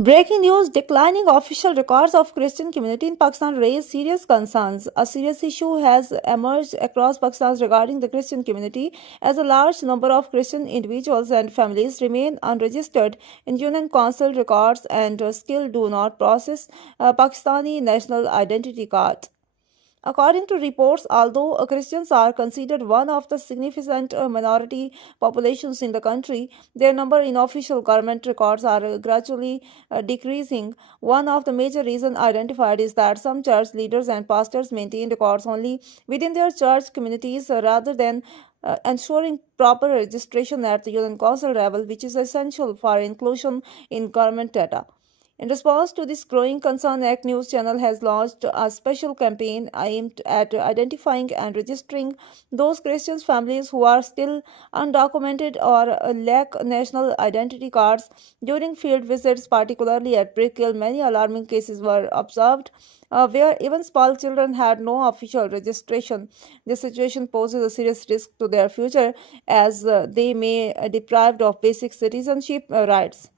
Breaking news: declining official records of Christian community in Pakistan raise serious concerns. A serious issue has emerged across Pakistan regarding the Christian community, as a large number of Christian individuals and families remain unregistered in Union Council records and still do not process Pakistani national identity cards. According to reports, although Christians are considered one of the significant minority populations in the country, their number in official government records are gradually decreasing. One of the major reasons identified is that some church leaders and pastors maintain records only within their church communities rather than ensuring proper registration at the Union Council level, which is essential for inclusion in government data. In response to this growing concern, Act News Channel has launched a special campaign aimed at identifying and registering those Christian families who are still undocumented or lack national identity cards. During field visits, particularly at Brick Hill, many alarming cases were observed. Where even small children had no official registration. This situation poses a serious risk to their future as they may deprived of basic citizenship rights.